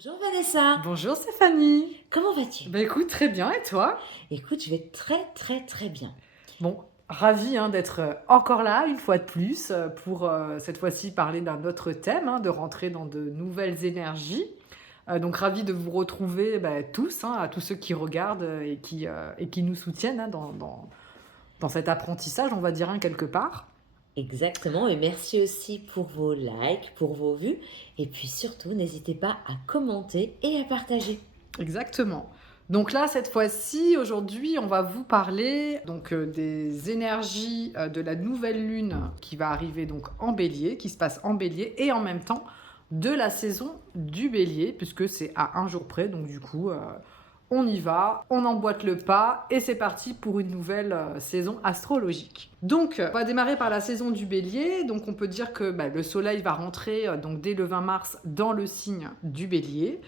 Bonjour Vanessa, Bonjour Stéphanie. comment vas-tu? Écoute, très bien, et toi? Écoute, je vais très très très bien. Bon, ravie d'être encore là une fois de plus pour cette fois-ci parler d'un autre thème, de rentrer dans de nouvelles énergies. Donc ravie de vous retrouver tous, à tous ceux qui regardent et qui nous soutiennent dans cet apprentissage, on va dire, quelque part. Exactement, et merci aussi pour vos likes, pour vos vues, et puis surtout n'hésitez pas à commenter et à partager. Exactement. Donc là, cette fois-ci, aujourd'hui, on va vous parler des énergies de la nouvelle lune qui va arriver donc en bélier, qui se passe en bélier, et en même temps de la saison du bélier, puisque c'est à un jour près. Donc du coup, on y va, on emboîte le pas, et c'est parti pour une nouvelle saison astrologique. Donc, on va démarrer par la saison du bélier. Donc on peut dire que le soleil va rentrer donc dès le 20 mars dans le signe du bélier.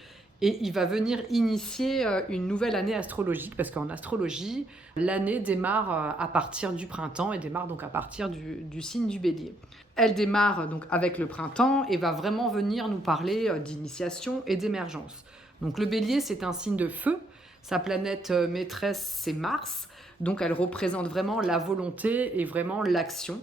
Et il va venir initier une nouvelle année astrologique, parce qu'en astrologie, l'année démarre à partir du printemps et démarre donc à partir du signe du bélier. Elle démarre donc avec le printemps et va vraiment venir nous parler d'initiation et d'émergence. Donc le bélier, c'est un signe de feu. Sa planète maîtresse, c'est Mars. Donc elle représente vraiment la volonté et vraiment l'action.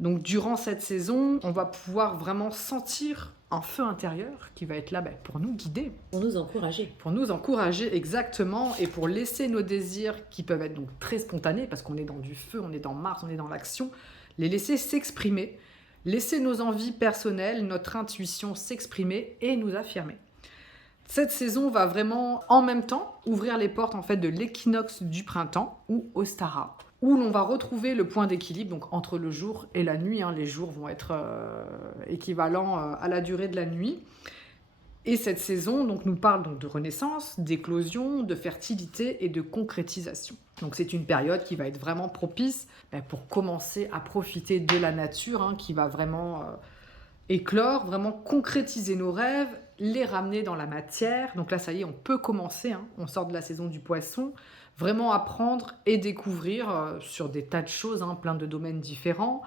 Donc durant cette saison, on va pouvoir vraiment sentir un feu intérieur qui va être là pour nous guider, Pour nous encourager. pour nous encourager exactement et pour laisser nos désirs qui peuvent être donc très spontanés parce qu'on est dans du feu, on est dans Mars, on est dans l'action, les laisser s'exprimer, laisser nos envies personnelles, notre intuition s'exprimer et nous affirmer. Cette saison va vraiment en même temps ouvrir les portes en fait de l'équinoxe du printemps ou Ostara, où l'on va retrouver le point d'équilibre donc entre le jour et la nuit. Les jours vont être équivalents à la durée de la nuit. Et cette saison donc, nous parle donc de renaissance, d'éclosion, de fertilité et de concrétisation. Donc c'est une période qui va être vraiment propice pour commencer à profiter de la nature, qui va vraiment éclore, vraiment concrétiser nos rêves, les ramener dans la matière. Donc là, ça y est, on peut commencer. On sort de la saison du poisson. Vraiment apprendre et découvrir sur des tas de choses, plein de domaines différents.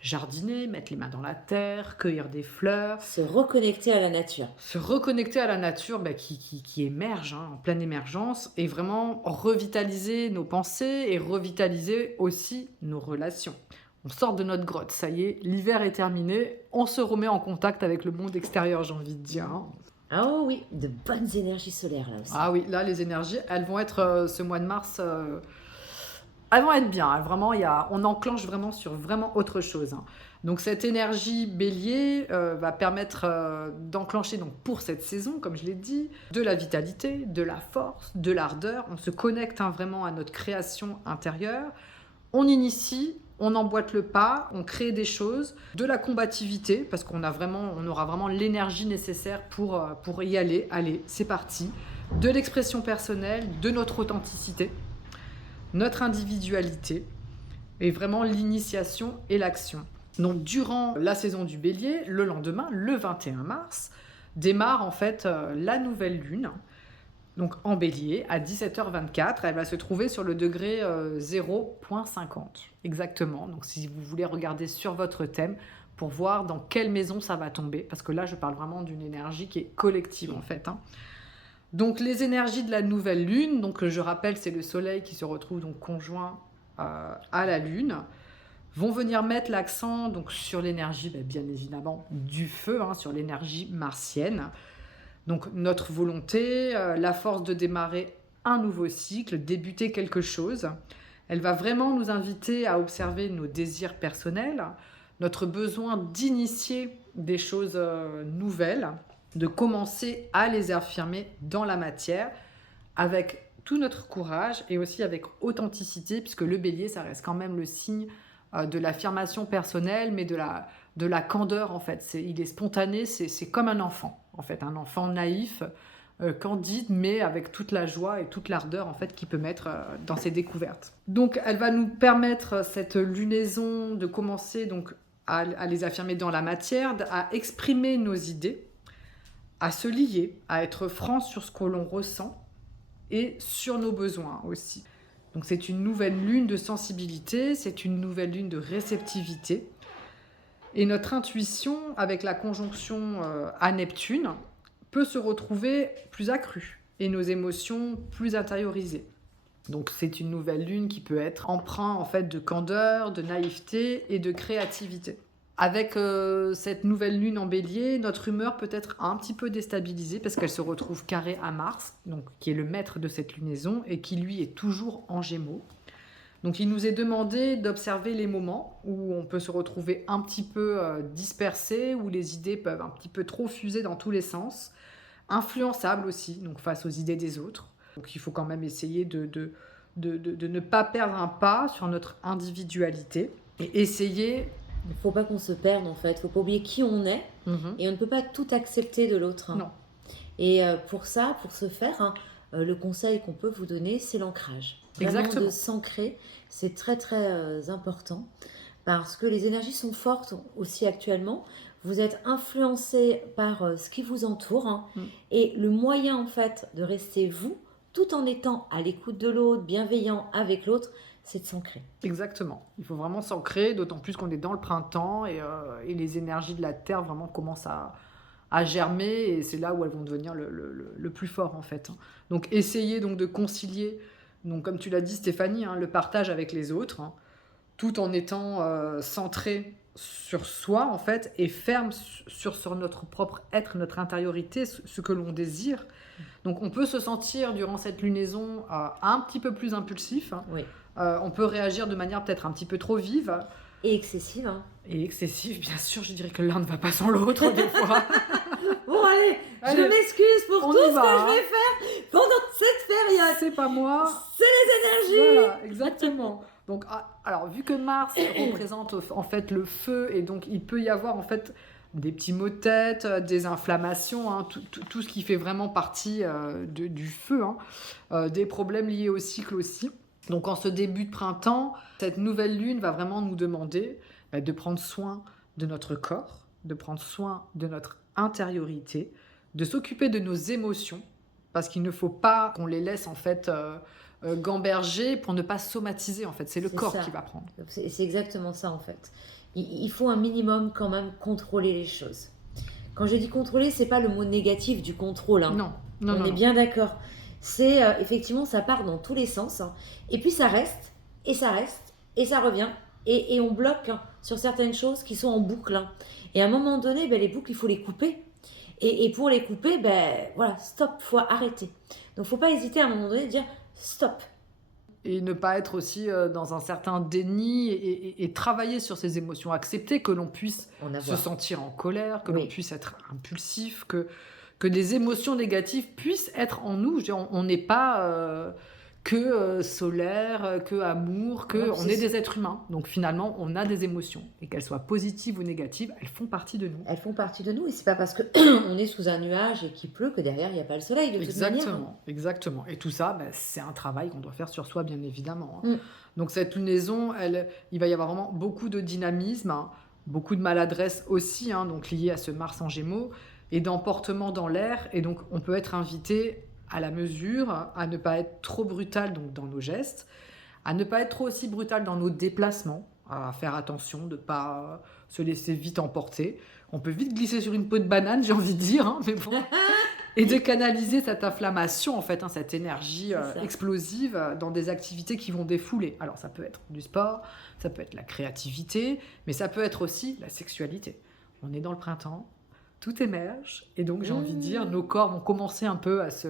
Jardiner, mettre les mains dans la terre, cueillir des fleurs. Se reconnecter à la nature. Se reconnecter à la nature qui émerge, en pleine émergence. Et vraiment revitaliser nos pensées et revitaliser aussi nos relations. On sort de notre grotte, ça y est, l'hiver est terminé, on se remet en contact avec le monde extérieur, j'ai envie de dire. Ah oh oui, de bonnes énergies solaires là aussi. Ah oui, là, les énergies, elles vont être, ce mois de mars, elles vont être bien. Vraiment, on enclenche vraiment sur vraiment autre chose. Donc cette énergie bélier va permettre d'enclencher donc, pour cette saison, comme je l'ai dit, de la vitalité, de la force, de l'ardeur. On se connecte vraiment à notre création intérieure. On initie, on emboîte le pas, on crée des choses, de la combativité, parce on aura vraiment l'énergie nécessaire pour y aller. Allez, c'est parti. De l'expression personnelle, de notre authenticité, notre individualité, et vraiment l'initiation et l'action. Donc durant la saison du bélier, le lendemain, le 21 mars, démarre en fait la nouvelle lune, donc en bélier, à 17h24, elle va se trouver sur le degré 0,50. Exactement. Donc si vous voulez regarder sur votre thème pour voir dans quelle maison ça va tomber, parce que là je parle vraiment d'une énergie qui est collective en fait. Donc les énergies de la nouvelle lune, donc je rappelle c'est le soleil qui se retrouve donc conjoint à la lune, vont venir mettre l'accent donc sur l'énergie bien évidemment du feu, sur l'énergie martienne. Donc notre volonté, la force de démarrer un nouveau cycle, débuter quelque chose. Elle va vraiment nous inviter à observer nos désirs personnels, notre besoin d'initier des choses nouvelles, de commencer à les affirmer dans la matière avec tout notre courage et aussi avec authenticité, puisque le bélier, ça reste quand même le signe de l'affirmation personnelle, mais de la candeur en fait. Il est spontané, c'est comme un enfant en fait, un enfant naïf, candide, mais avec toute la joie et toute l'ardeur en fait qu'il peut mettre dans ses découvertes. Donc elle va nous permettre cette lunaison de commencer donc à les affirmer dans la matière, à exprimer nos idées, à se lier, à être franc sur ce que l'on ressent et sur nos besoins aussi. Donc c'est une nouvelle lune de sensibilité, c'est une nouvelle lune de réceptivité. Et notre intuition, avec la conjonction à Neptune, peut se retrouver plus accru et nos émotions plus intériorisées. Donc c'est une nouvelle lune qui peut être empreinte en fait de candeur, de naïveté et de créativité. Avec cette nouvelle lune en bélier, notre humeur peut être un petit peu déstabilisée parce qu'elle se retrouve carrée à Mars, donc, qui est le maître de cette lunaison et qui lui est toujours en Gémeaux. Donc il nous est demandé d'observer les moments où on peut se retrouver un petit peu dispersé, où les idées peuvent un petit peu trop fuser dans tous les sens, influençable aussi, donc face aux idées des autres. Donc il faut quand même essayer de ne pas perdre un pas sur notre individualité et essayer... Il ne faut pas qu'on se perde en fait, il ne faut pas oublier qui on est et on ne peut pas tout accepter de l'autre. Non. Et pour ça, pour ce faire, le conseil qu'on peut vous donner, c'est l'ancrage. Vraiment Exactement. de s'ancrer, c'est très très important parce que les énergies sont fortes aussi actuellement. Vous êtes influencé par ce qui vous entoure et le moyen en fait de rester vous, tout en étant à l'écoute de l'autre, bienveillant avec l'autre, c'est de s'ancrer. Exactement. Il faut vraiment s'ancrer, d'autant plus qu'on est dans le printemps et les énergies de la Terre vraiment commencent à germer et c'est là où elles vont devenir le plus fort en fait. Donc essayez donc de concilier, donc, comme tu l'as dit Stéphanie, le partage avec les autres, tout en étant centré sur soi en fait et ferme sur notre propre être, notre intériorité, ce que l'on désire. Donc on peut se sentir durant cette lunaison un petit peu plus impulsif. Oui. On peut réagir de manière peut-être un petit peu trop vive. Et excessive. Et excessive, bien sûr, je dirais que l'un ne va pas sans l'autre des fois. Bon allez, Allez, je m'excuse pour on tout y ce va, que je vais faire pendant cette période. C'est pas moi. C'est les énergies. Voilà, exactement. Donc, alors, vu que Mars représente en fait le feu, et donc il peut y avoir en fait des petits maux de tête, des inflammations, tout ce qui fait vraiment partie du feu, des problèmes liés au cycle aussi. Donc en ce début de printemps, cette nouvelle lune va vraiment nous demander de prendre soin de notre corps, de prendre soin de notre intériorité, de s'occuper de nos émotions, parce qu'il ne faut pas qu'on les laisse en fait gamberger pour ne pas somatiser en fait. C'est le corps ça. Qui va prendre. C'est exactement ça en fait. Il faut un minimum quand même contrôler les choses. Quand je dis contrôler, c'est pas le mot négatif du contrôle. Non, On est bien d'accord. C'est effectivement, ça part dans tous les sens. Et puis ça reste, et ça reste, et ça revient. Et on bloque sur certaines choses qui sont en boucle. Et à un moment donné, les boucles, il faut les couper. Et pour les couper, voilà, stop, il faut arrêter. Donc il ne faut pas hésiter à un moment donné de dire stop. Et ne pas être aussi dans un certain déni et travailler sur ces émotions, accepter que l'on puisse se sentir en colère, que l'on puisse être impulsif, que des émotions négatives puissent être en nous. On n'est pas que solaire, que amour, on est des êtres humains. Donc finalement, on a des émotions. Et qu'elles soient positives ou négatives, elles font partie de nous. Elles font partie de nous. Et c'est pas parce qu'on est sous un nuage et qu'il pleut que derrière, il n'y a pas le soleil, de toute manière. Exactement. Et tout ça, c'est un travail qu'on doit faire sur soi, bien évidemment. Donc cette lunaison, il va y avoir vraiment beaucoup de dynamisme, beaucoup de maladresse aussi, donc liée à ce Mars en Gémeaux, et d'emportement dans l'air. Et donc, on peut être invité à la mesure, à ne pas être trop brutal donc, dans nos gestes, à ne pas être trop aussi brutal dans nos déplacements, à faire attention de ne pas se laisser vite emporter. On peut vite glisser sur une peau de banane, j'ai envie de dire, mais bon. Et de canaliser cette inflammation, en fait, cette énergie explosive dans des activités qui vont défouler. Alors, ça peut être du sport, ça peut être la créativité, mais ça peut être aussi la sexualité. On est dans le printemps, tout émerge, et donc j'ai envie de dire, nos corps vont commencer un peu à se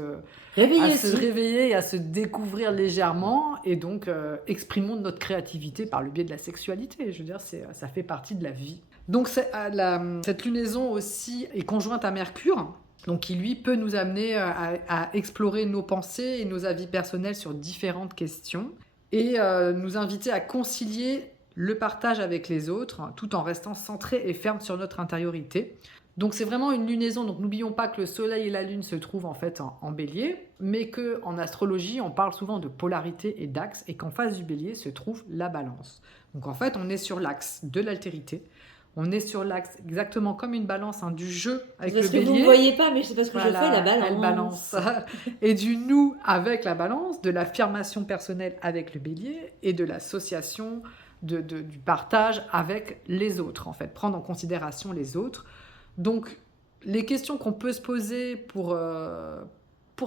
réveiller et à se découvrir légèrement, et donc exprimons notre créativité par le biais de la sexualité. Je veux dire, ça fait partie de la vie. Donc cette lunaison aussi est conjointe à Mercure, donc qui lui peut nous amener à explorer nos pensées et nos avis personnels sur différentes questions, et nous inviter à concilier le partage avec les autres, tout en restant centré et ferme sur notre intériorité. Donc c'est vraiment une lunaison, donc n'oublions pas que le soleil et la lune se trouvent en fait en bélier, mais qu'en astrologie on parle souvent de polarité et d'axe, et qu'en face du bélier se trouve la balance. Donc en fait on est sur l'axe de l'altérité, on est sur l'axe exactement comme une balance du jeu avec le bélier. Parce que vous ne voyez pas, mais c'est parce que je fais la balance. Elle balance. Et du nous avec la balance, de l'affirmation personnelle avec le bélier, et de l'association, du partage avec les autres, en fait, prendre en considération les autres. Donc, les questions qu'on peut se poser pour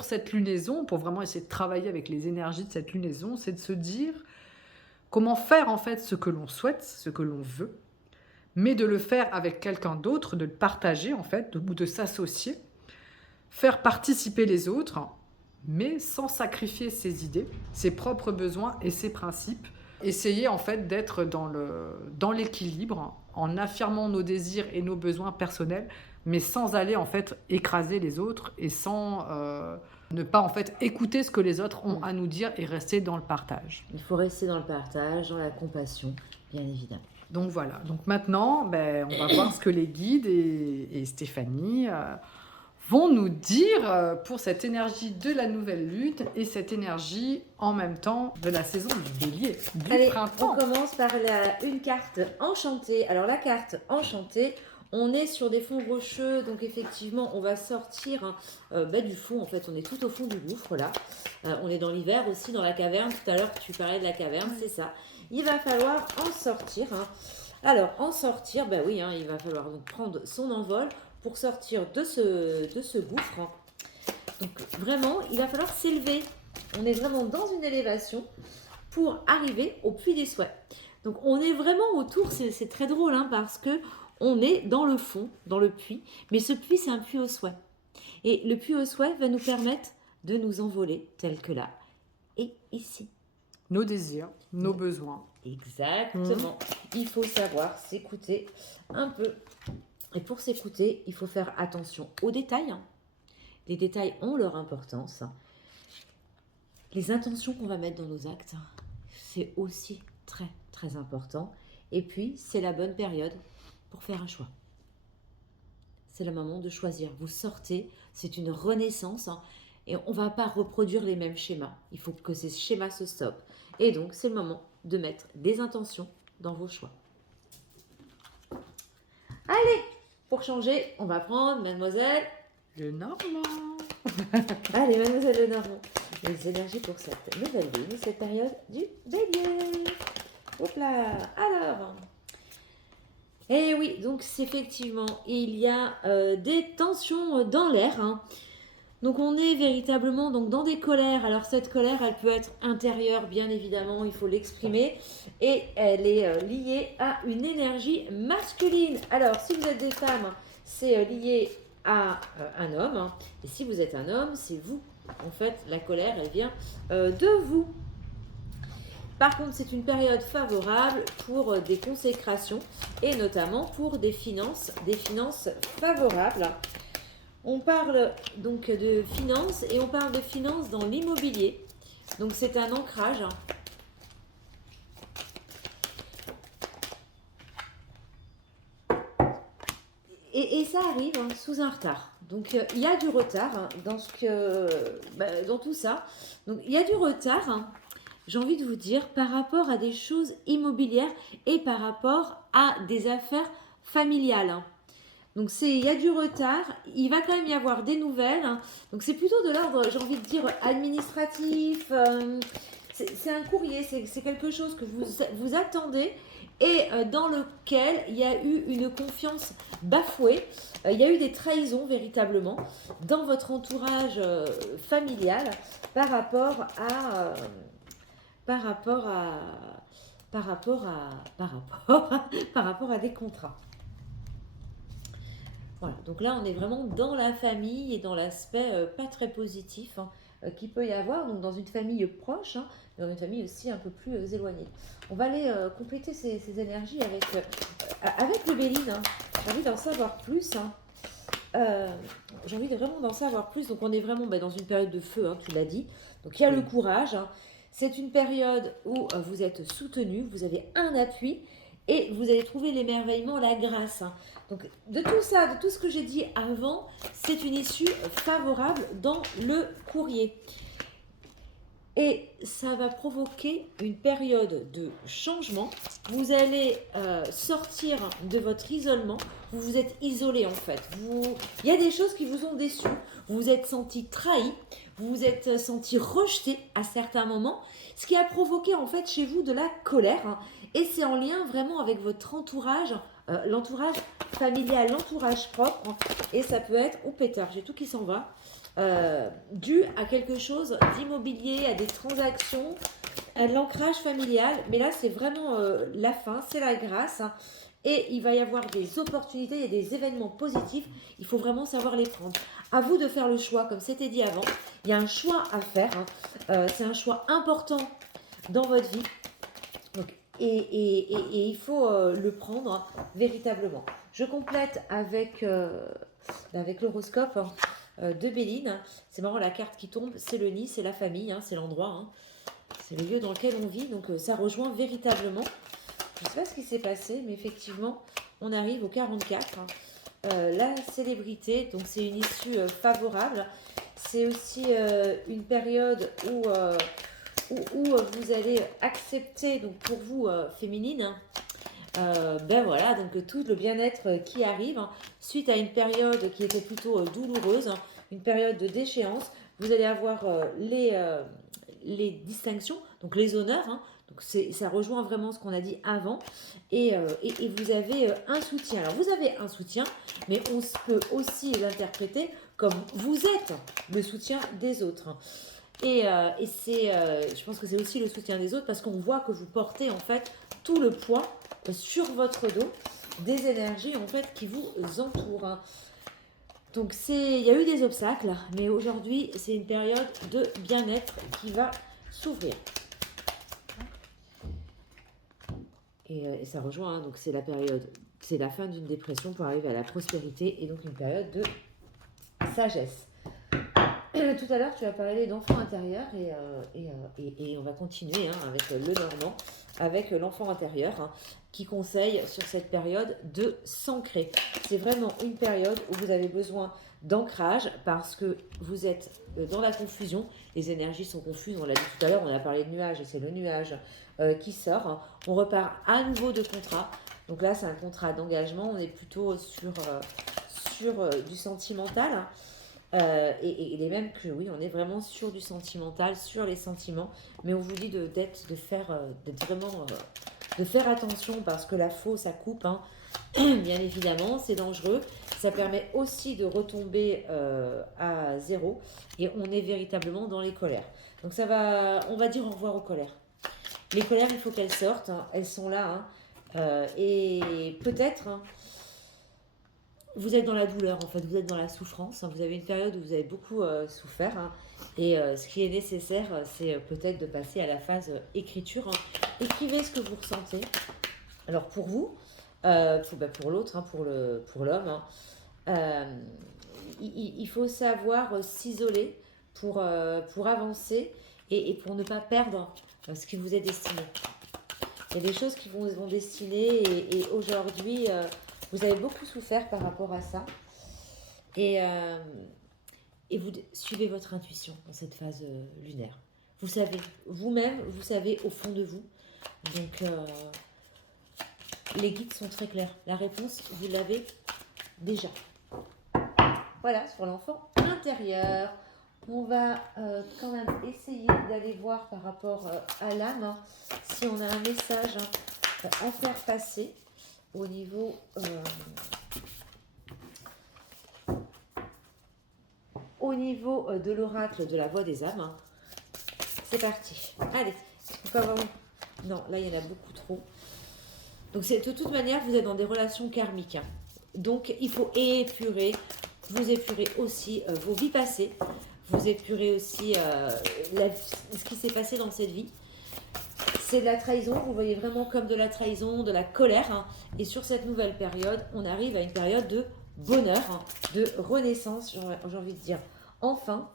cette lunaison, pour vraiment essayer de travailler avec les énergies de cette lunaison, c'est de se dire comment faire en fait ce que l'on souhaite, ce que l'on veut, mais de le faire avec quelqu'un d'autre, de le partager en fait, ou de s'associer, faire participer les autres, mais sans sacrifier ses idées, ses propres besoins et ses principes. Essayer en fait d'être dans l'équilibre, en affirmant nos désirs et nos besoins personnels, mais sans aller en fait écraser les autres et sans ne pas en fait écouter ce que les autres ont à nous dire et rester dans le partage. Il faut rester dans le partage, dans la compassion, bien évidemment. Donc voilà, donc maintenant, on va voir ce que les guides et Stéphanie vont nous dire pour cette énergie de la nouvelle lune et cette énergie en même temps de la saison du bélier, du Allez, printemps. on commence par une carte enchantée. Alors la carte enchantée, on est sur des fonds rocheux, donc effectivement on va sortir du fond, en fait on est tout au fond du gouffre là. On est dans l'hiver aussi, dans la caverne. Tout à l'heure tu parlais de la caverne, c'est ça. Il va falloir en sortir. Alors en sortir, il va falloir donc prendre son envol pour sortir de ce gouffre. Donc vraiment, il va falloir s'élever. On est vraiment dans une élévation pour arriver au puits des souhaits. Donc on est vraiment autour, c'est très drôle parce que on est dans le fond, dans le puits, mais ce puits c'est un puits aux souhaits. Et le puits aux souhaits va nous permettre de nous envoler tel que là et ici. Nos désirs, nos besoins. Exactement. Il faut savoir s'écouter un peu. Et pour s'écouter, il faut faire attention aux détails. Les détails ont leur importance. Les intentions qu'on va mettre dans nos actes, c'est aussi très, très important. Et puis, c'est la bonne période pour faire un choix. C'est le moment de choisir. Vous sortez, c'est une renaissance. Et on ne va pas reproduire les mêmes schémas. Il faut que ces schémas se stoppent. Et donc, c'est le moment de mettre des intentions dans vos choix. Allez, pour changer, on va prendre Mademoiselle Lenormand. Allez, Mademoiselle Lenormand. Les énergies pour cette nouvelle lune, cette période du bélier. Hop là. Alors. Eh oui, donc effectivement, il y a des tensions dans l'air. Donc on est véritablement donc dans des colères. Alors cette colère, elle peut être intérieure, bien évidemment, il faut l'exprimer. Et elle est liée à une énergie masculine. Alors si vous êtes des femmes, c'est lié à un homme. Et si vous êtes un homme, c'est vous. En fait, la colère, elle vient de vous. Par contre, c'est une période favorable pour des consécrations et notamment pour des finances favorables. On parle donc de finances et on parle de finances dans l'immobilier. Donc c'est un ancrage. Et ça arrive sous un retard. Donc il y a du retard dans tout ça. Donc il y a du retard. J'ai envie de vous dire, par rapport à des choses immobilières et par rapport à des affaires familiales. Donc il y a du retard, il va quand même y avoir des nouvelles. Donc c'est plutôt de l'ordre, j'ai envie de dire, administratif. C'est un courrier, c'est quelque chose que vous attendez et dans lequel il y a eu une confiance bafouée. Il y a eu des trahisons véritablement dans votre entourage familial par rapport à des contrats. Voilà, donc là on est vraiment dans la famille et dans l'aspect pas très positif qu'il peut y avoir, donc dans une famille proche, mais dans une famille aussi un peu plus éloignée. On va aller compléter ces énergies avec le Béline. J'ai envie d'en savoir plus. J'ai envie vraiment d'en savoir plus. Donc on est vraiment dans une période de feu, tu l'as dit. Donc il y a le courage. C'est une période où vous êtes soutenu, vous avez un appui et vous allez trouver l'émerveillement, la grâce. Donc de tout ça, de tout ce que j'ai dit avant, c'est une issue favorable dans le courrier. Et ça va provoquer une période de changement. Vous allez sortir de votre isolement. Vous vous êtes isolé en fait. Il y a des choses qui vous ont déçu. Vous vous êtes senti trahi. Vous vous êtes senti rejeté à certains moments. Ce qui a provoqué en fait chez vous de la colère. Et c'est en lien vraiment avec votre entourage l'entourage familial, l'entourage propre, et ça peut être, oh pétard, j'ai tout qui s'en va, dû à quelque chose d'immobilier, à des transactions, à de l'ancrage familial, mais là c'est vraiment la fin, c'est la grâce, hein, et il va y avoir des opportunités et des événements positifs, il faut vraiment savoir les prendre. À vous de faire le choix, comme c'était dit avant, il y a un choix à faire, hein. C'est un choix important dans votre vie, donc, et il faut le prendre véritablement. Je complète avec l'horoscope, hein, de Béline. C'est marrant, la carte qui tombe, c'est le nid, c'est la famille, hein, c'est l'endroit, hein, c'est le lieu dans lequel on vit, donc ça rejoint véritablement. Je ne sais pas ce qui s'est passé, mais effectivement, on arrive au 44. Hein. La célébrité, donc c'est une issue favorable. C'est aussi une période où vous allez accepter, donc pour vous, féminine, hein, ben voilà, donc tout le bien-être qui arrive, hein, suite à une période qui était plutôt douloureuse, hein, une période de déchéance. Vous allez avoir les distinctions, donc les honneurs, hein, donc ça rejoint vraiment ce qu'on a dit avant, et vous avez un soutien. Alors vous avez un soutien, mais on peut aussi l'interpréter comme vous êtes le soutien des autres. Je pense que c'est aussi le soutien des autres parce qu'on voit que vous portez en fait tout le poids sur votre dos des énergies en fait qui vous entourent. Hein. Donc il y a eu des obstacles, mais aujourd'hui c'est une période de bien-être qui va s'ouvrir. Et ça rejoint, hein, donc c'est la période, c'est la fin d'une dépression pour arriver à la prospérité et donc une période de sagesse. Tout à l'heure, tu as parlé d'enfant intérieur et on va continuer, hein, avec le Normand, avec l'enfant intérieur, hein, qui conseille sur cette période de s'ancrer. C'est vraiment une période où vous avez besoin d'ancrage parce que vous êtes dans la confusion, les énergies sont confuses, on l'a dit tout à l'heure, on a parlé de nuages et c'est le nuage qui sort. Hein. On repart à nouveau de contrat, donc là c'est un contrat d'engagement, on est plutôt sur du sentimental. Hein. Et les mêmes que oui, on est vraiment sur du sentimental, sur les sentiments, mais on vous dit de faire attention parce que la faux ça coupe, hein. Bien évidemment, c'est dangereux. Ça permet aussi de retomber à zéro et on est véritablement dans les colères. Donc on va dire au revoir aux colères. Les colères, il faut qu'elles sortent, hein. Elles sont là, hein. Et peut-être. Hein, vous êtes dans la douleur, en fait, vous êtes dans la souffrance, hein, vous avez une période où vous avez beaucoup souffert, hein, et ce qui est nécessaire, c'est peut-être de passer à la phase écriture. Hein. Écrivez ce que vous ressentez. Alors pour vous, pour l'autre, hein, pour l'homme, hein, il faut savoir s'isoler pour avancer et pour ne pas perdre ce qui vous est destiné. Il y a des choses qui vous sont destinées et aujourd'hui... vous avez beaucoup souffert par rapport à ça et vous suivez votre intuition dans cette phase lunaire. Vous savez, vous-même, vous savez au fond de vous. Donc, les guides sont très clairs. La réponse, vous l'avez déjà. Voilà, sur l'enfant intérieur. On va quand même essayer d'aller voir par rapport à l'âme, hein, si on a un message, hein, à faire passer. Au niveau de l'oracle de la voix des âmes. Hein. C'est parti. Allez, faut pas avoir... Non, là il y en a beaucoup trop. Donc de toute manière, vous êtes dans des relations karmiques. Hein. Donc il faut épurer. Vous épurez aussi vos vies passées. Vous épurez aussi ce qui s'est passé dans cette vie. C'est de la trahison, vous voyez vraiment comme de la trahison, de la colère. Hein. Et sur cette nouvelle période, on arrive à une période de bonheur, hein, de renaissance, j'ai envie de dire. Enfin,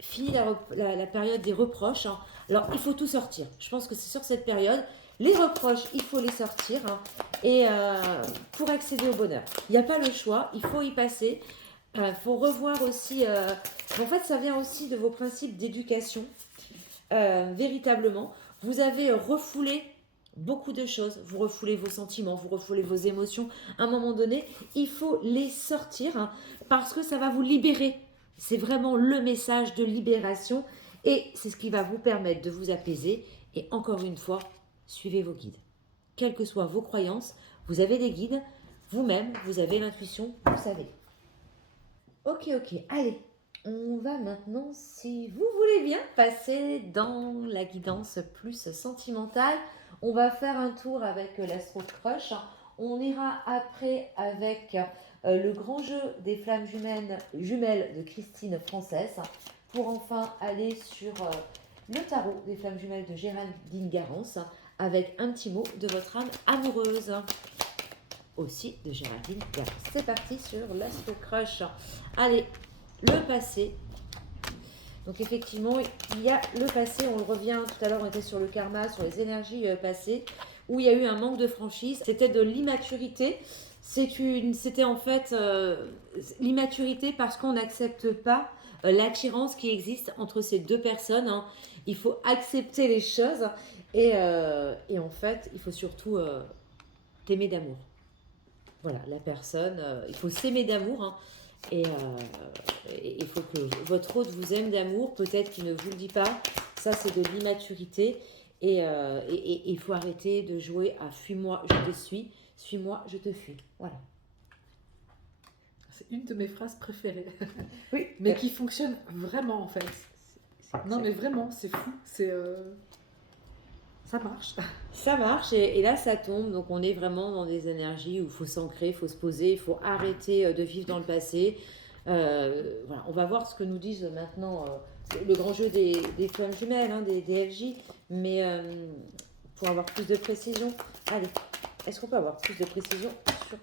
fini la période des reproches. Hein. Alors, il faut tout sortir. Je pense que c'est sur cette période. Les reproches, il faut les sortir. Hein, et pour accéder au bonheur. Il n'y a pas le choix, il faut y passer. Il faut revoir aussi... en fait, ça vient aussi de vos principes d'éducation, véritablement. Vous avez refoulé beaucoup de choses, vous refoulez vos sentiments, vous refoulez vos émotions. À un moment donné, il faut les sortir, hein, parce que ça va vous libérer. C'est vraiment le message de libération et c'est ce qui va vous permettre de vous apaiser. Et encore une fois, suivez vos guides. Quelles que soient vos croyances, vous avez des guides. Vous-même, vous avez l'intuition, vous savez. Ok, allez. On va maintenant, si vous voulez bien, passer dans la guidance plus sentimentale. On va faire un tour avec l'Astro Crush. On ira après avec le grand jeu des flammes jumelles de Christine Française pour enfin aller sur le tarot des flammes jumelles de Géraldine Garance avec un petit mot de votre âme amoureuse. Aussi de Géraldine Garance. C'est parti sur l'Astro Crush. Allez, le passé. Donc effectivement, il y a le passé, on le revient tout à l'heure, on était sur le karma, sur les énergies passées, où il y a eu un manque de franchise. C'était de l'immaturité. C'était en fait l'immaturité parce qu'on n'accepte pas l'attirance qui existe entre ces deux personnes. Hein. Il faut accepter les choses et en fait, il faut surtout t'aimer d'amour. Voilà, la personne, il faut s'aimer d'amour. Hein. Et il faut que votre autre vous aime d'amour, peut-être qu'il ne vous le dit pas. Ça, c'est de l'immaturité. Et il faut arrêter de jouer à fuis-moi, je te suis-moi, je te fuis. Voilà. C'est une de mes phrases préférées. Oui. Mais qui fonctionne vraiment, en fait. Non, mais vraiment, c'est fou. Ça marche. Ça marche et là ça tombe, donc on est vraiment dans des énergies où il faut s'ancrer, il faut se poser, il faut arrêter de vivre dans le passé. Voilà, on va voir ce que nous disent maintenant le grand jeu des flammes jumelles, hein, des FJ, mais pour avoir plus de précision, allez, est-ce qu'on peut avoir plus de précision sur...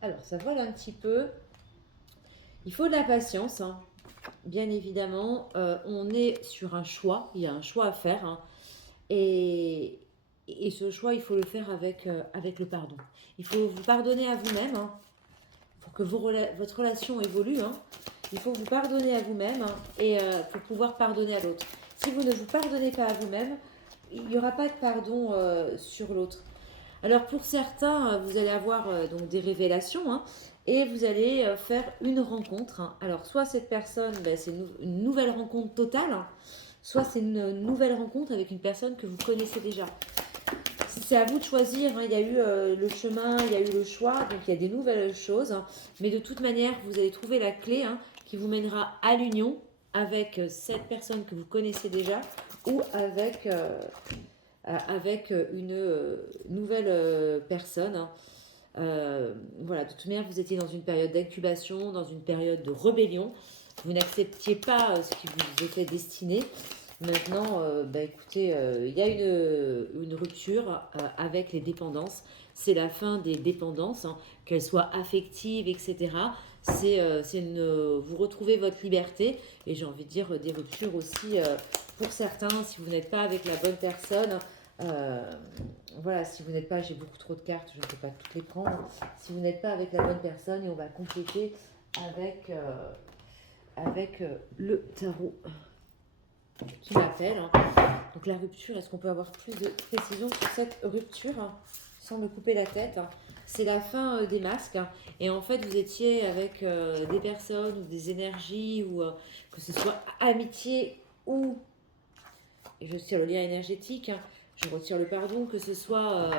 Alors ça vole un petit peu, il faut de la patience, hein. Bien évidemment, on est sur un choix, il y a un choix à faire, hein. Et ce choix, il faut le faire avec le pardon. Il faut vous pardonner à vous-même hein, pour que votre relation évolue. Hein. Il faut vous pardonner à vous-même hein, et pour pouvoir pardonner à l'autre. Si vous ne vous pardonnez pas à vous-même, il n'y aura pas de pardon sur l'autre. Alors pour certains, vous allez avoir donc des révélations hein, et vous allez faire une rencontre. Hein. Alors soit cette personne, c'est une nouvelle rencontre totale, hein, soit c'est une nouvelle rencontre avec une personne que vous connaissez déjà. C'est à vous de choisir, hein. Il y a eu le chemin, il y a eu le choix, donc il y a des nouvelles choses. Hein. Mais de toute manière, vous allez trouver la clé hein, qui vous mènera à l'union avec cette personne que vous connaissez déjà ou avec une nouvelle personne. Hein. Voilà, de toute manière, vous étiez dans une période d'incubation, dans une période de rébellion. Vous n'acceptiez pas ce qui vous était destiné. Maintenant, écoutez, il y a une rupture avec les dépendances. C'est la fin des dépendances, hein, qu'elles soient affectives, etc. Vous retrouvez votre liberté. Et j'ai envie de dire des ruptures aussi pour certains, si vous n'êtes pas avec la bonne personne. Voilà, si vous n'êtes pas, j'ai beaucoup trop de cartes, je ne peux pas toutes les prendre. Si vous n'êtes pas avec la bonne personne, et on va compléter avec le tarot qui m'appelle. Donc la rupture, est-ce qu'on peut avoir plus de précision sur cette rupture sans me couper la tête? C'est la fin des masques. Et en fait, vous étiez avec des personnes ou des énergies, ou que ce soit amitié ou... Et je tire le lien énergétique, je retire le pardon, que ce soit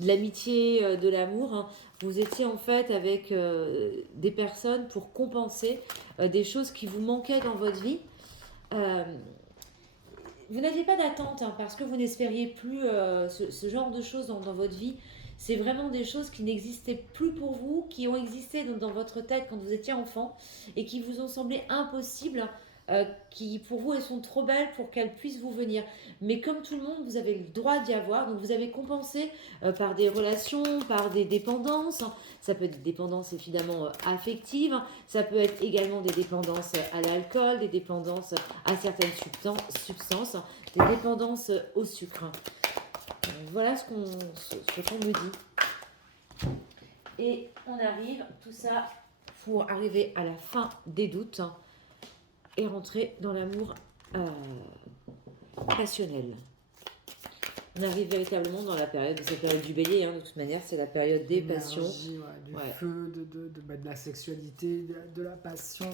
de l'amitié, de l'amour. Vous étiez en fait avec des personnes pour compenser des choses qui vous manquaient dans votre vie. Vous n'aviez pas d'attente hein, parce que vous n'espériez plus ce genre de choses dans votre vie. C'est vraiment des choses qui n'existaient plus pour vous, qui ont existé dans votre tête quand vous étiez enfant et qui vous ont semblé impossibles, qui pour vous elles sont trop belles pour qu'elles puissent vous venir. Mais comme tout le monde, vous avez le droit d'y avoir, donc vous avez compensé par des relations, par des dépendances. Ça peut être des dépendances évidemment affectives, ça peut être également des dépendances à l'alcool, des dépendances à certaines substances, des dépendances au sucre. Voilà ce qu'on me dit. Et on arrive, tout ça pour arriver à la fin des doutes et rentrer dans l'amour passionnel. On arrive véritablement dans cette période du bélier, hein, de toute manière, c'est la période des passions. Du feu, de la sexualité, de la passion.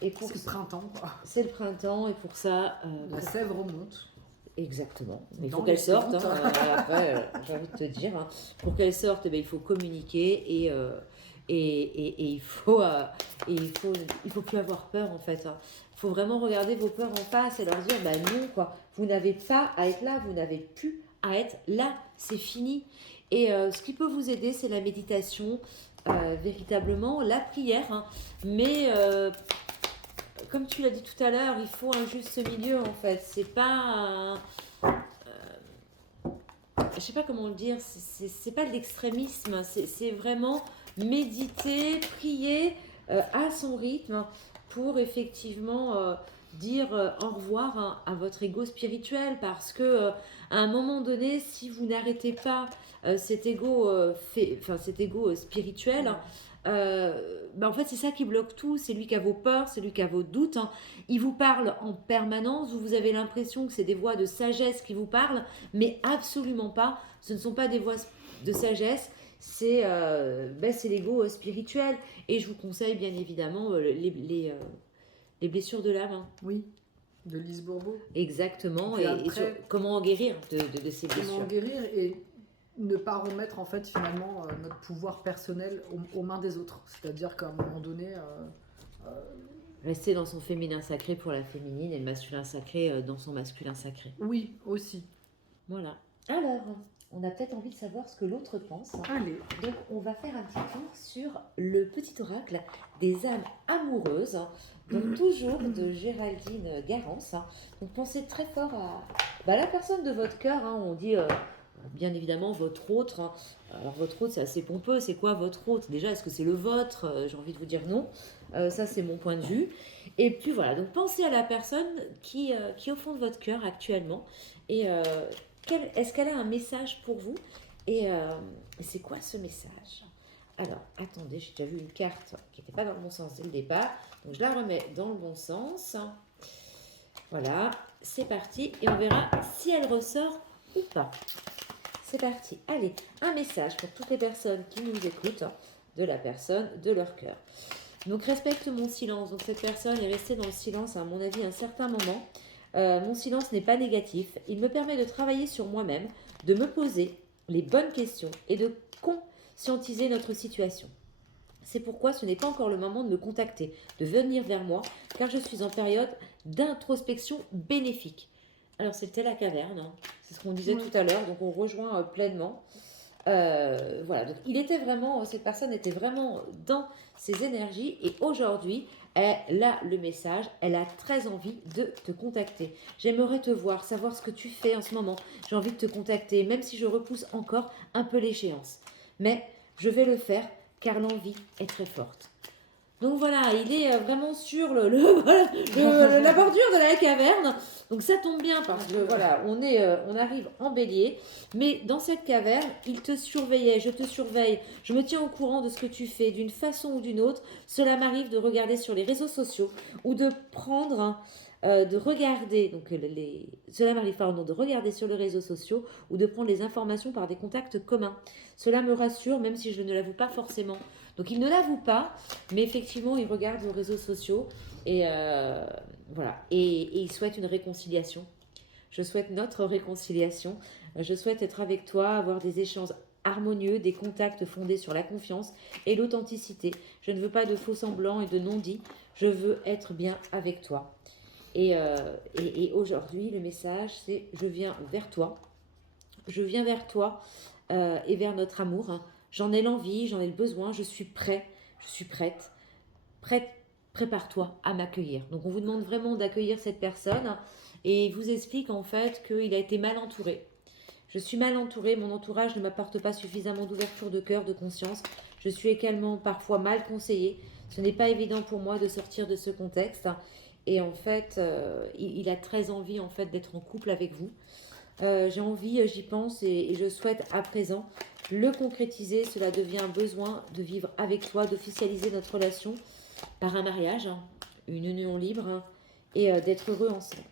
Et c'est le printemps, quoi. C'est le printemps, et pour ça... la sève remonte. Exactement. Mais il faut dans qu'elle les sorte. plantes. Après, j'ai envie de te dire, pour qu'elle sorte, eh ben, il faut communiquer et il faut plus avoir peur en fait. Il faut vraiment regarder vos peurs en face et leur dire, bah non quoi, vous n'avez pas à être là, vous n'avez plus à être là, c'est fini. Et ce qui peut vous aider, c'est la méditation, véritablement, la prière, mais comme tu l'as dit tout à l'heure, il faut un juste milieu en fait. C'est pas, je sais pas comment le dire, c'est pas de l'extrémisme, c'est vraiment méditer, prier à son rythme pour effectivement dire au revoir à votre ego spirituel parce que à un moment donné, si vous n'arrêtez pas cet ego spirituel, en fait c'est ça qui bloque tout, c'est lui qui a vos peurs, c'est lui qui a vos doutes, il vous parle en permanence, vous avez l'impression que c'est des voix de sagesse qui vous parlent, mais absolument pas. Ce ne sont pas des voix de sagesse, c'est l'ego spirituel. Et je vous conseille bien évidemment les blessures de l'âme. Oui, de Lise Bourbeau. Exactement. Puis Et après, sur comment en guérir de ces blessures. comment guérir et ne pas remettre en fait finalement notre pouvoir personnel aux mains des autres. C'est-à-dire qu'à un moment donné, Rester dans son féminin sacré pour la féminine et le masculin sacré dans son masculin sacré. oui, aussi. Voilà. Alors, on a peut-être envie de savoir ce que l'autre pense. Allez, Donc, on va faire un petit tour sur le petit oracle des âmes amoureuses. Donc, toujours de Géraldine Garance. Donc, pensez très fort à la personne de votre cœur. On dit bien évidemment votre autre. Alors, votre autre, c'est assez pompeux. C'est quoi votre autre? Déjà, est-ce que c'est le vôtre? J'ai envie de vous dire non. Ça, c'est mon point de vue. Et puis voilà. Donc, pensez à la personne qui est au fond de votre cœur actuellement. Et est-ce qu'elle a un message pour vous? Et c'est quoi ce message? Alors, attendez, j'ai déjà vu une carte qui n'était pas dans le bon sens dès le départ. Donc, je la remets dans le bon sens. Voilà, c'est parti. Et on verra si elle ressort ou pas. C'est parti. Allez, un message pour toutes les personnes qui nous écoutent de la personne de leur cœur. Donc, respecte mon silence. Donc, cette personne est restée dans le silence, à mon avis, un certain moment. Mon silence n'est pas négatif. Il me permet de travailler sur moi-même, de me poser les bonnes questions et de conscientiser notre situation. C'est pourquoi ce n'est pas encore le moment de me contacter, de venir vers moi, car je suis en période d'introspection bénéfique. Alors c'était la caverne, c'est ce qu'on disait tout à l'heure, donc on rejoint pleinement. Voilà, donc cette personne était vraiment dans ses énergies et aujourd'hui, elle a le message, elle a très envie de te contacter. J'aimerais te voir, savoir ce que tu fais en ce moment. J'ai envie de te contacter, même si je repousse encore un peu l'échéance. Mais je vais le faire car l'envie est très forte. Donc voilà, il est vraiment sur la bordure de la caverne. Donc ça tombe bien parce que voilà, on arrive en bélier. Mais dans cette caverne, il te surveillait, je te surveille. Je me tiens au courant de ce que tu fais d'une façon ou d'une autre. Cela m'arrive de regarder sur les réseaux sociaux ou de prendre... Cela m'arrive de regarder sur les réseaux sociaux ou de prendre les informations par des contacts communs. Cela me rassure, même si je ne l'avoue pas forcément. Donc il ne l'avoue pas, mais effectivement il regarde vos réseaux sociaux et voilà. Et il souhaite une réconciliation. Je souhaite notre réconciliation. Je souhaite être avec toi, avoir des échanges harmonieux, des contacts fondés sur la confiance et l'authenticité. Je ne veux pas de faux semblants et de non-dits. Je veux être bien avec toi. Et aujourd'hui, le message, c'est je viens vers toi. Je viens vers toi et vers notre amour. J'en ai l'envie, j'en ai le besoin, je suis prêt, je suis prête. Prépare-toi à m'accueillir. Donc on vous demande vraiment d'accueillir cette personne et il vous explique en fait qu'il a été mal entouré. Je suis mal entourée, mon entourage ne m'apporte pas suffisamment d'ouverture de cœur, de conscience. Je suis également parfois mal conseillée. Ce n'est pas évident pour moi de sortir de ce contexte. Et en fait, il a très envie en fait d'être en couple avec vous. J'ai envie, j'y pense et je souhaite à présent le concrétiser. Cela devient un besoin de vivre avec toi, d'officialiser notre relation par un mariage, une union libre et d'être heureux ensemble.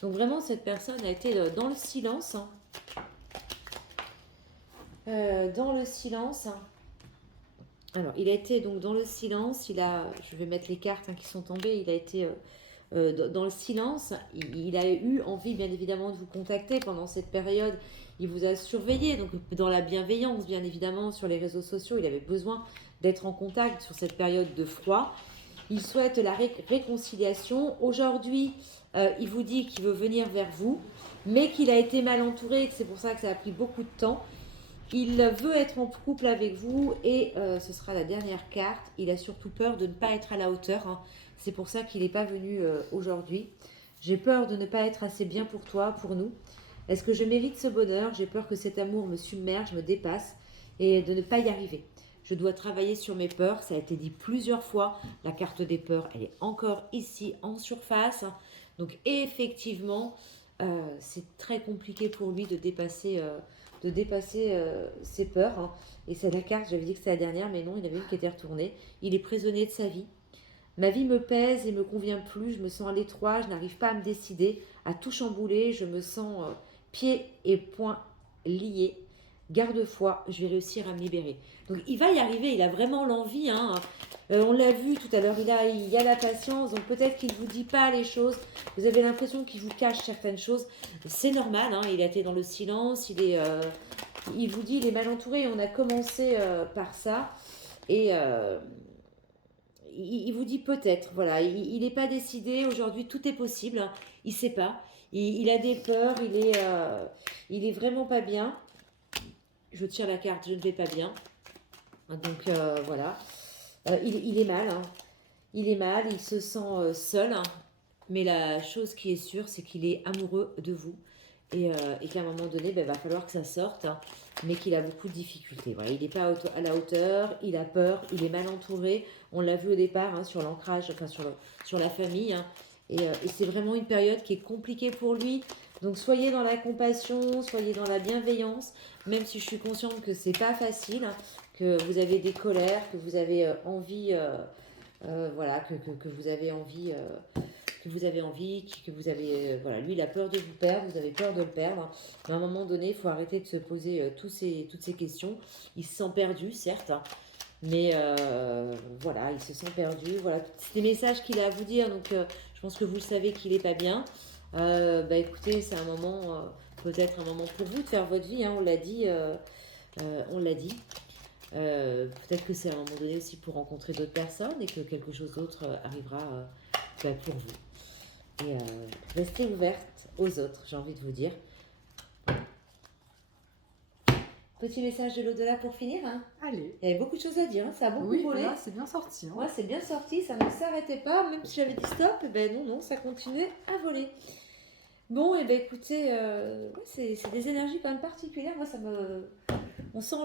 Donc vraiment, cette personne a été dans le silence. Dans le silence. Alors, il a été donc dans le silence. Je vais mettre les cartes qui sont tombées. Il a été dans le silence. Il a eu envie, bien évidemment, de vous contacter pendant cette période. Il vous a surveillé, donc dans la bienveillance, bien évidemment, sur les réseaux sociaux. Il avait besoin d'être en contact sur cette période de froid. Il souhaite la réconciliation. Aujourd'hui, il vous dit qu'il veut venir vers vous, mais qu'il a été mal entouré et que c'est pour ça que ça a pris beaucoup de temps. Il veut être en couple avec vous et ce sera la dernière carte. Il a surtout peur de ne pas être à la hauteur, hein. C'est pour ça qu'il n'est pas venu aujourd'hui. J'ai peur de ne pas être assez bien pour toi, pour nous. Est-ce que je mérite ce bonheur? J'ai peur que cet amour me submerge, me dépasse et de ne pas y arriver. Je dois travailler sur mes peurs. Ça a été dit plusieurs fois. La carte des peurs, elle est encore ici en surface. Donc effectivement, c'est très compliqué pour lui de dépasser ses peurs, hein. Et c'est la carte, j'avais dit que c'était la dernière, mais non, il y en avait une qui était retournée. Il est prisonnier de sa vie. Ma vie me pèse et me convient plus, je me sens à l'étroit, je n'arrive pas à me décider, à tout chambouler, je me sens pieds et poings liés. Garde-foi, je vais réussir à me libérer. Donc il va y arriver, il a vraiment l'envie, hein. On l'a vu tout à l'heure, il y a la patience, donc peut-être qu'il ne vous dit pas les choses, vous avez l'impression qu'il vous cache certaines choses, c'est normal, hein. Il a été dans le silence, il vous dit il est mal entouré, on a commencé par ça, et il vous dit peut-être, voilà, il n'est pas décidé, aujourd'hui tout est possible, hein. Il ne sait pas, il a des peurs, il est vraiment pas bien. Je tire la carte, je ne vais pas bien. Donc voilà. Il est mal, hein. Il est mal, il se sent seul, hein. Mais la chose qui est sûre, c'est qu'il est amoureux de vous. Et qu'à un moment donné, il va falloir que ça sorte, hein, mais qu'il a beaucoup de difficultés. Voilà, il n'est pas à la hauteur, il a peur, il est mal entouré. On l'a vu au départ, hein, sur l'ancrage, enfin sur la famille, hein. Et c'est vraiment une période qui est compliquée pour lui. Donc soyez dans la compassion, soyez dans la bienveillance, même si je suis consciente que c'est pas facile, hein, que vous avez des colères, que vous avez envie, voilà, que vous avez envie, que vous avez, voilà, lui il a peur de vous perdre, vous avez peur de le perdre. Mais à un moment donné, il faut arrêter de se poser toutes ces questions. Il se sent perdu, certes, hein, mais voilà, il se sent perdu. Voilà, c'est des messages qu'il a à vous dire, donc je pense que vous le savez qu'il n'est pas bien. Bah écoutez, c'est un moment, peut-être un moment pour vous de faire votre vie, hein, on l'a dit, on l'a dit. Peut-être que c'est à un moment donné aussi pour rencontrer d'autres personnes et que quelque chose d'autre arrivera bah, pour vous. Et restez ouverte aux autres, j'ai envie de vous dire. Petit message de l'au-delà pour finir, hein. Allez. Il y avait beaucoup de choses à dire, hein. Ça a beaucoup Oui, volé. là, c'est bien sorti, hein. Ouais, c'est bien sorti, ça ne s'arrêtait pas, même si j'avais dit stop, et ben non, ça continuait à voler. Bon, et ben écoutez, ouais, c'est des énergies quand même particulières. Moi, on sent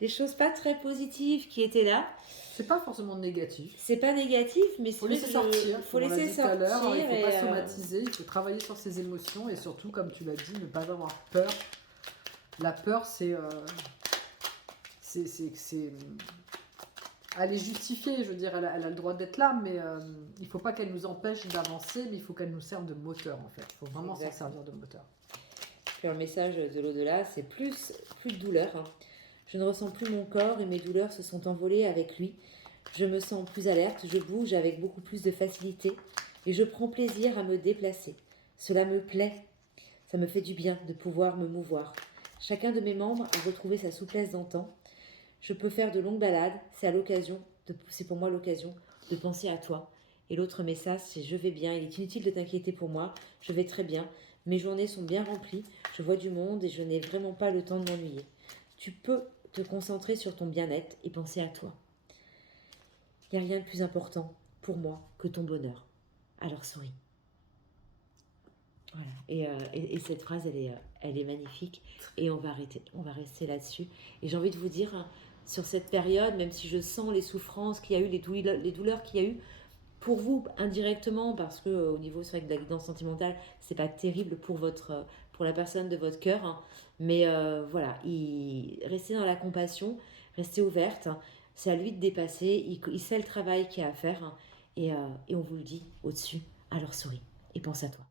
les choses pas très positives qui étaient là. C'est pas forcément négatif. C'est pas négatif, mais Il faut laisser sortir. faut laisser sortir. Il ne faut pas somatiser, il faut travailler sur ses émotions et surtout, comme tu l'as dit, ne pas avoir peur. La peur, elle est justifiée, je veux dire, elle a le droit d'être là, mais il ne faut pas qu'elle nous empêche d'avancer, mais il faut qu'elle nous serve de moteur, en fait. Il faut vraiment s'en servir de moteur. Puis un message de l'au-delà, c'est plus de douleur, hein. Je ne ressens plus mon corps et mes douleurs se sont envolées avec lui. Je me sens plus alerte, je bouge avec beaucoup plus de facilité et je prends plaisir à me déplacer. Cela me plaît, ça me fait du bien de pouvoir me mouvoir. Chacun de mes membres a retrouvé sa souplesse d'antan. Je peux faire de longues balades, c'est pour moi l'occasion de penser à toi. Et l'autre message, c'est je vais bien, il est inutile de t'inquiéter pour moi, je vais très bien. Mes journées sont bien remplies, je vois du monde et je n'ai vraiment pas le temps de m'ennuyer. Tu peux te concentrer sur ton bien-être et penser à toi. Il n'y a rien de plus important pour moi que ton bonheur. Alors souris. Voilà. Et cette phrase, elle est magnifique. Et on va rester là-dessus. Et j'ai envie de vous dire, hein, sur cette période, même si je sens les souffrances qu'il y a eu, les douleurs qu'il y a eu, pour vous indirectement, parce que au niveau c'est vrai que de la guidance sentimentale, c'est pas terrible pour la personne de votre cœur, hein, mais voilà, restez dans la compassion, restez ouverte, hein, c'est à lui de dépasser, il sait le travail qu'il y a à faire, hein, et on vous le dit au-dessus, alors souris et pense à toi.